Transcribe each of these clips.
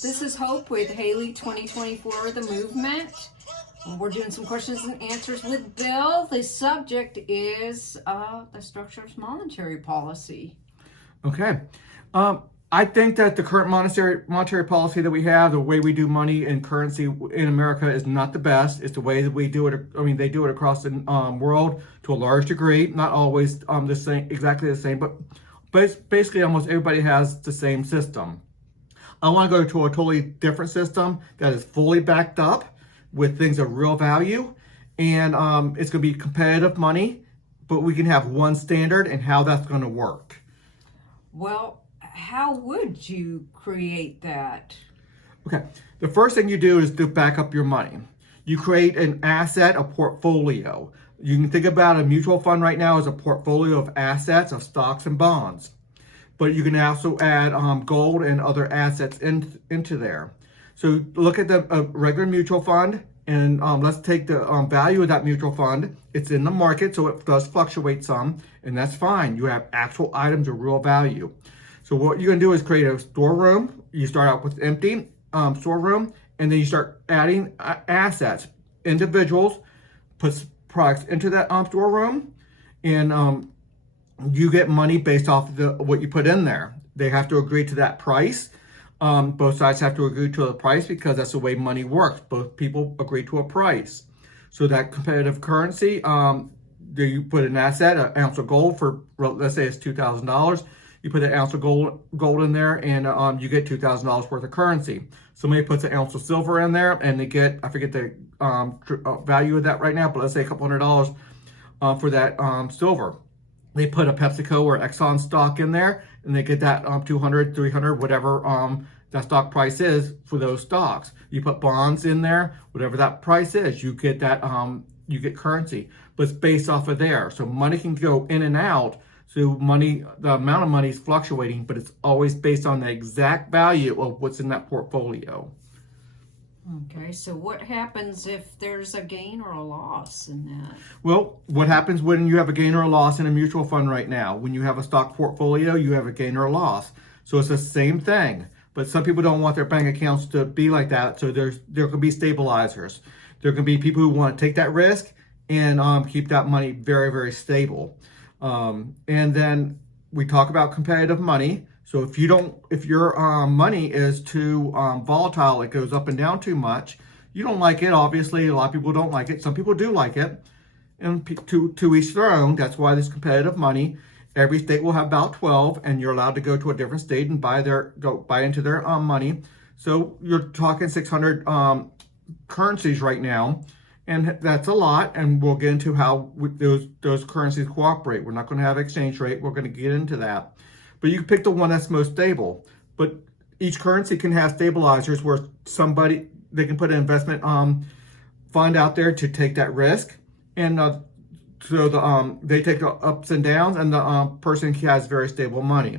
This is Hope with Haley 2024, The Movement. We're doing some questions and answers with Bill. The subject is the structure of monetary policy. Okay. I think that the current monetary policy that we have, the way we do money and currency in America is not the best. It's the way that we do it. I mean, they do it across the world to a large degree, not always the same, exactly the same, but basically almost everybody has the same system. I want to go to a totally different system that is fully backed up with things of real value, and it's going to be competitive money, but we can have one standard and how that's going to work. Well, how would you create that? Okay, the first thing you do is to back up your money. You create an asset, a portfolio. You can think about a mutual fund right now as a portfolio of assets, of stocks and bonds. But you can also add gold and other assets into there. So look at the regular mutual fund, and let's take the value of that mutual fund. It's in the market, so it does fluctuate some, and that's fine. You have actual items of real value. So what you're going to do is create a storeroom. You start out with empty storeroom, and then you start adding assets. Individuals put products into that storeroom, and you get money based off of what you put in there. They have to agree to that price. Both sides have to agree to the price because that's the way money works. Both people agree to a price. So that competitive currency, you put an asset, an ounce of gold for, let's say it's $2,000. You put an ounce of gold in there, and you get $2,000 worth of currency. Somebody puts an ounce of silver in there, and they get, I forget the value of that right now, but let's say a couple $100 for that silver. They put a PepsiCo or Exxon stock in there, and they get that 200, 300, whatever that stock price is for those stocks. You put bonds in there, whatever that price is, you get that you get currency, but it's based off of there. So money can go in and out. So money, the amount of money is fluctuating, but it's always based on the exact value of what's in that portfolio. Okay, so what happens if there's a gain or a loss in that? Well, what happens when you have a gain or a loss in a mutual fund right now? When you have a stock portfolio, you have a gain or a loss. So it's the same thing, but some people don't want their bank accounts to be like that. So there can be stabilizers. There can be people who want to take that risk and keep that money very, very stable. And then we talk about competitive money. So if your money is too volatile, it goes up and down too much, you don't like it. Obviously, a lot of people don't like it. Some people do like it, and to each their own. That's why there's competitive money. Every state will have about 12, and you're allowed to go to a different state and buy into their money. So you're talking 600 currencies right now, and that's a lot. And we'll get into how those currencies cooperate. We're not going to have exchange rate. We're going to get into that. But you pick the one that's most stable. But each currency can have stabilizers where they can put an investment fund out there to take that risk. And so they take the ups and downs, and the person has very stable money.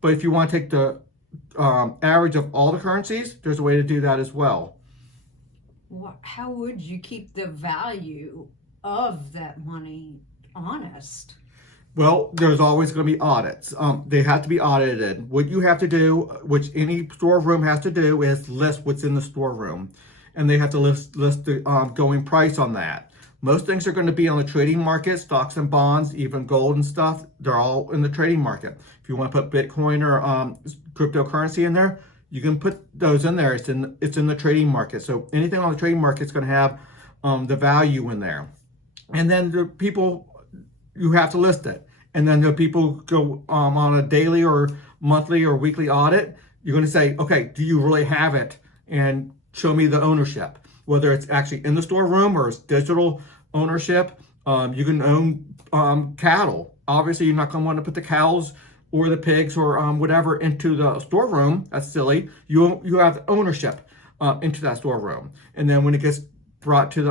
But if you want to take the average of all the currencies, there's a way to do that as well. How would you keep the value of that money honest? Well, there's always going to be audits. They have to be audited. What you have to do, which any storeroom has to do, is list what's in the storeroom. And they have to list the going price on that. Most things are going to be on the trading market, stocks and bonds, even gold and stuff. They're all in the trading market. If you want to put Bitcoin or cryptocurrency in there, you can put those in there. It's in the trading market. So anything on the trading market is going to have the value in there. And then the people, you have to list it. And then the people go on a daily or monthly or weekly audit. You're going to say, okay, do you really have it? And show me the ownership, whether it's actually in the storeroom or it's digital ownership. You can own cattle. Obviously, you're not going to want to put the cows or the pigs or whatever into the storeroom. That's silly. You have ownership into that storeroom. And then when it gets brought to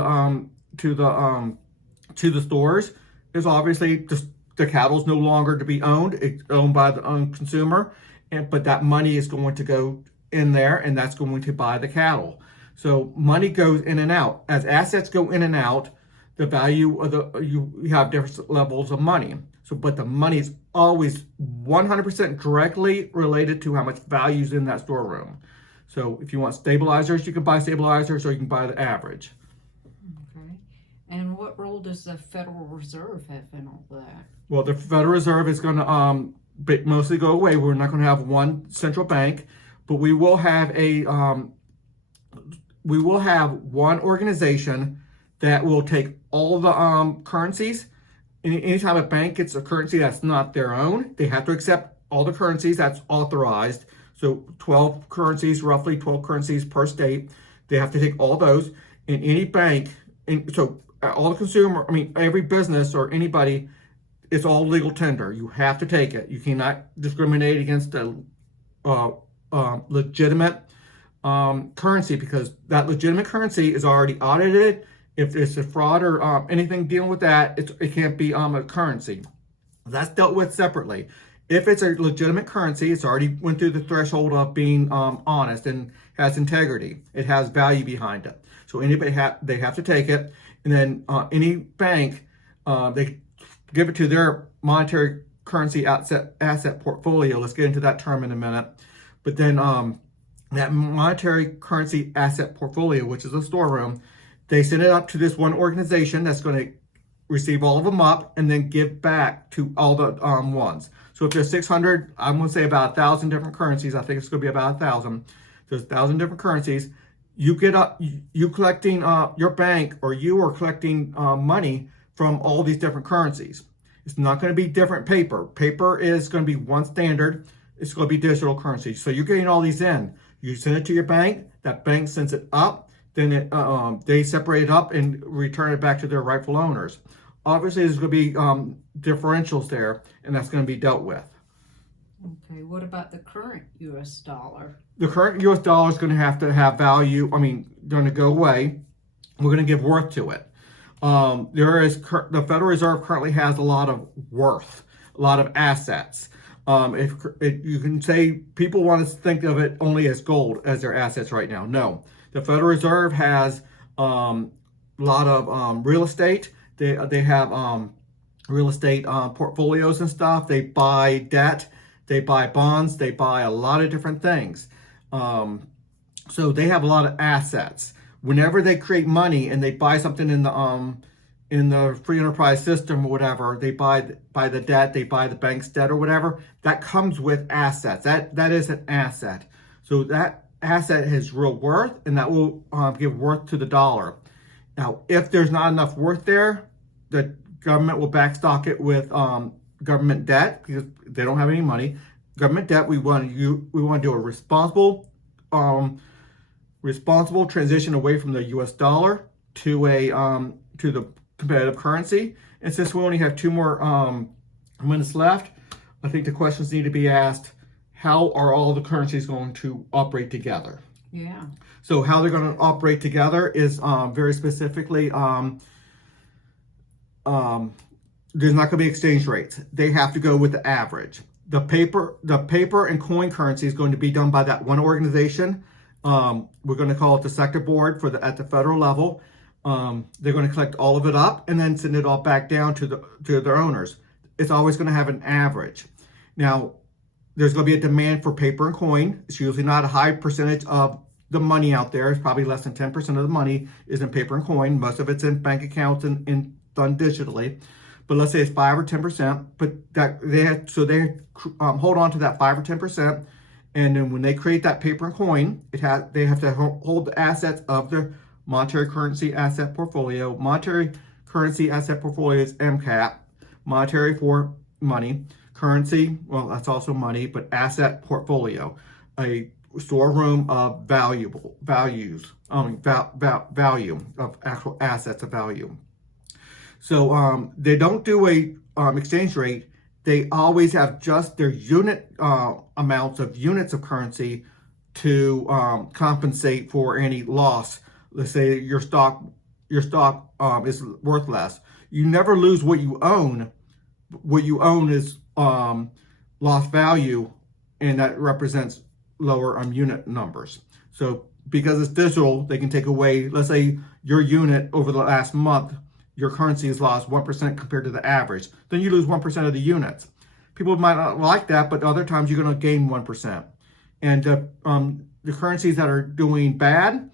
the stores, is obviously the cattle is no longer to be owned. It's owned by the consumer, but that money is going to go in there, and that's going to buy the cattle. So money goes in and out. As assets go in and out, the value of you have different levels of money. So, but the money is always 100% directly related to how much value is in that storeroom. So if you want stabilizers, you can buy stabilizers, or you can buy the average. Okay. And what role does the Federal Reserve have in all that? Well, the Federal Reserve is going to mostly go away. We're not going to have one central bank, but we will have one organization that will take all the currencies. Anytime a bank gets a currency that's not their own, they have to accept all the currencies that's authorized. So 12 currencies, roughly 12 currencies per state. They have to take all those. And any bank, and so all the consumer, every business or anybody, it's all legal tender. You have to take it. You cannot discriminate against a legitimate currency, because that legitimate currency is already audited. If it's a fraud or anything dealing with that, it can't be a currency. That's dealt with separately. If it's a legitimate currency, it's already went through the threshold of being honest and has integrity. It has value behind it. So anybody they have to take it, and then any bank they give it to their monetary currency asset portfolio. Let's get into that term in a minute. But then that monetary currency asset portfolio, which is a storeroom, they send it up to this one organization that's going to receive all of them up and then give back to all the ones. So if there's 600, I'm going to say about 1,000 different currencies. I think it's going to be about 1,000. There's 1,000 different currencies. You get you collecting your bank, or you are collecting money from all these different currencies. It's not going to be different paper. Paper is going to be one standard. It's going to be digital currency. So you're getting all these in. You send it to your bank. That bank sends it up. Then they separate it up and return it back to their rightful owners. Obviously, there's going to be differentials there, and that's going to be dealt with. Okay, what about the current U.S. dollar? The current U.S. dollar is going to have value. Going to go away. We're going to give worth to it. The Federal Reserve currently has a lot of worth, a lot of assets. If you can say people want to think of it only as gold as their assets right now. No, the Federal Reserve has a lot of real estate. They have real estate portfolios and stuff. They buy debt. They buy bonds. They buy a lot of different things. So they have a lot of assets. Whenever they create money and they buy something in the free enterprise system or whatever, they buy the debt, they buy the bank's debt or whatever, that comes with assets. That is an asset. So that asset has real worth, and that will give worth to the dollar. Now, if there's not enough worth there, the government will backstop it with government debt, because they don't have any money. Government debt, we want to do a responsible transition away from the U.S. dollar to the competitive currency. And since we only have 2 more minutes left, I think the questions need to be asked: how are all the currencies going to operate together? Yeah. So how they're going to operate together is very specifically, there's not going to be exchange rates. They have to go with the average. The paper and coin currency is going to be done by that one organization. We're going to call it the sector board at the federal level. They're going to collect all of it up and then send it all back down to their owners. It's always going to have an average. Now, there's going to be a demand for paper and coin. It's usually not a high percentage of the money out there. It's probably less than 10% of the money is in paper and coin. Most of it's in bank accounts and done digitally. But let's say it's 5 or 10%. But they hold on to that 5 or 10%. And then when they create that paper and coin, they have to hold the assets of their monetary currency asset portfolio. Monetary currency asset portfolio is MCAP. Monetary for money. Currency, well, that's also money, but asset portfolio, a storeroom of value of actual assets of value. So they don't do a exchange rate. They always have just their unit amounts of units of currency to compensate for any loss. Let's say your stock is worth less. You never lose what you own. What you own is lost value, and that represents lower unit numbers. So because it's digital, they can take away, let's say your unit over the last month, your currency has lost 1% compared to the average. Then you lose 1% of the units. People might not like that, but other times you're going to gain 1%. and the currencies that are doing bad,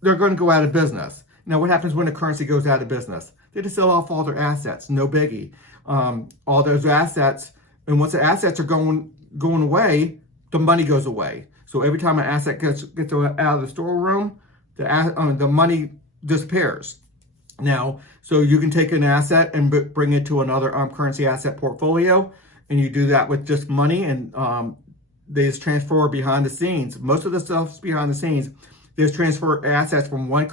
they're going to go out of business. Now, what happens when a currency goes out of business? They just sell off all their assets, no biggie. All those assets, and once the assets are going away, the money goes away. So every time an asset gets out of the storeroom, the money disappears. Now, so you can take an asset and bring it to another currency asset portfolio, and you do that with just money, and they just transfer behind the scenes. Most of the stuff's behind the scenes. They just transfer assets from one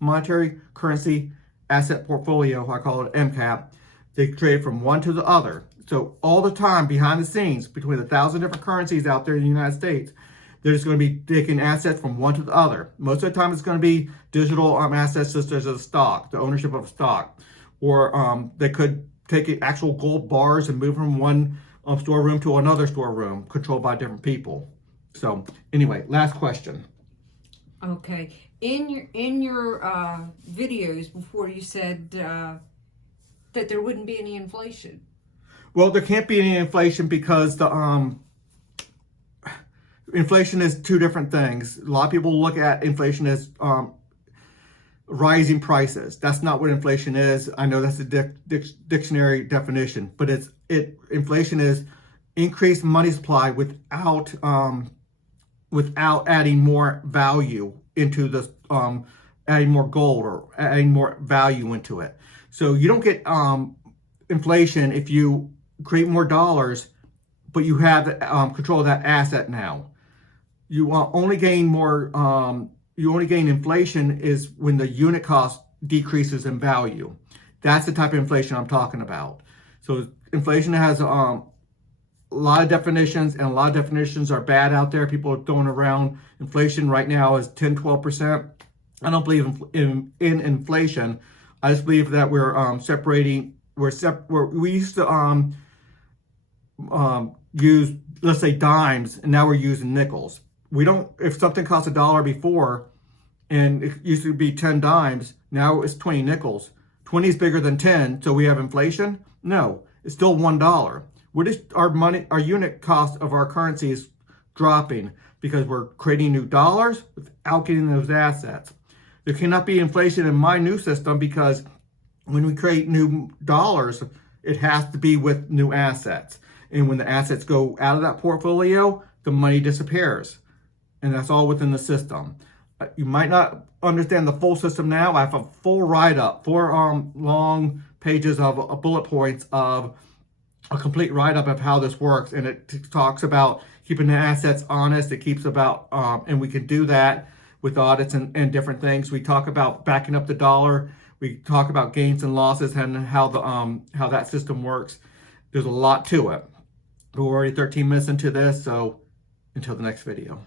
monetary currency asset portfolio, I call it MCAP. They trade from one to the other. So all the time behind the scenes, between 1,000 different currencies out there in the United States, they're just going to be taking assets from one to the other. Most of the time, it's going to be digital assets such as a stock, the ownership of a stock. Or they could take actual gold bars and move from one storeroom to another storeroom controlled by different people. So anyway, last question. Okay. In your videos before, you said that there wouldn't be any inflation. Well, there can't be any inflation because the inflation is two different things. A lot of people look at inflation as rising prices. That's not what inflation is. I know that's a dictionary definition, but inflation is increased money supply without adding more value into the adding more gold or adding more value into it. So you don't get inflation if you create more dollars, but you have control of that asset now. You only gain more. You only gain inflation is when the unit cost decreases in value. That's the type of inflation I'm talking about. So inflation has a lot of definitions, and a lot of definitions are bad out there. People are throwing around inflation right now is 10-12%. I don't believe in inflation. I just believe that we're separating. We used to use, let's say, dimes, and now we're using nickels. We don't. If something cost $1 before, and it used to be 10 dimes, now it's 20 nickels. 20 is bigger than 10, so we have inflation? No, it's still $1. What is our unit cost of our currency is dropping because we're creating new dollars without getting those assets. There cannot be inflation in my new system because when we create new dollars, it has to be with new assets. And when the assets go out of that portfolio, the money disappears. And that's all within the system. You might not understand the full system now. I have a full write-up, 4 long pages of bullet points of a complete write-up of how this works. And it talks about keeping the assets honest. It keeps about, and we can do that with audits and different things. We talk about backing up the dollar. We talk about gains and losses and how that system works. There's a lot to it. We're already 13 minutes into this, so until the next video.